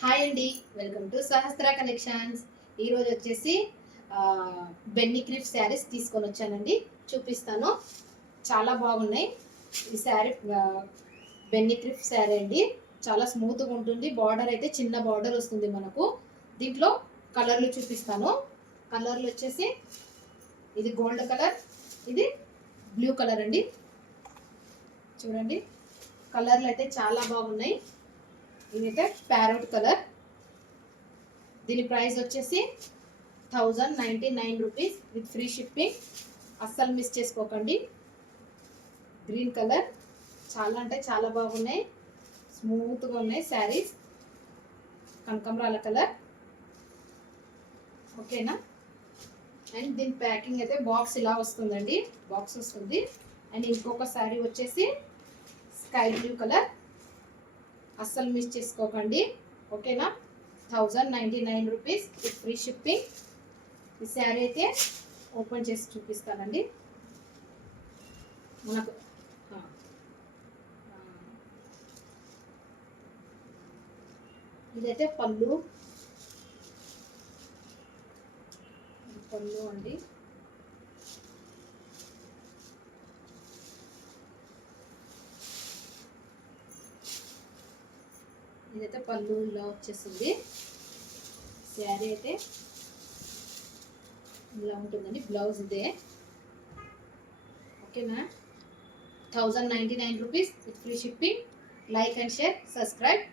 Hi అండి, welcome to Sahasra collections. ఈరోజు వచ్చేసి బెన్నీ క్రిప్ శారీస్ తీసుకొని వచ్చానండి. చూపిస్తాను. చాలా బాగున్నాయి. ఈ శారీ బెన్నీ క్రిప్ శారీ అండి. చాలా స్మూత్గా ఉంటుంది. బార్డర్ అయితే చిన్న బార్డర్ వస్తుంది మనకు. దీంట్లో కలర్లు చూపిస్తాను. కలర్లు వచ్చేసి ఇది గోల్డ్ కలర్, ఇది బ్లూ కలర్ అండి. చూడండి, కలర్లు అయితే చాలా బాగున్నాయి. ఇదైతే ప్యారెట్ కలర్. దీని ప్రైస్ వచ్చేసి 1099 రూపీస్ విత్ ఫ్రీ షిప్పింగ్. అస్సలు మిస్ చేసుకోకండి. గ్రీన్ కలర్ చాలా అంటే చాలా బాగున్నాయి. స్మూత్గా ఉన్నాయి శారీస్. కనకంబరాల కలర్. ఓకేనా. అండ్ దీని ప్యాకింగ్ అయితే బాక్స్ ఇలా వస్తుందండి. బాక్స్ వస్తుంది. అండ్ ఇంకొక శారీ వచ్చేసి స్కై బ్లూ కలర్. అస్సలు మిస్ చేసుకోకండి. ఓకేనా. 1099 రూపీస్ విత్ ఫ్రీ షిప్పింగ్. ఈ శారీ అయితే ఓపెన్ చేసి చూపిస్తానండి. మనకు ఇదైతే పళ్ళు అండి. ఇదైతే పళ్ళు ఇలా వచ్చేసింది. శారీ అయితే ఇలా ఉంటుందండి. బ్లౌజ్ ఇదే. ఓకేనా. 1099 rupees with free shipping. Like and share, subscribe.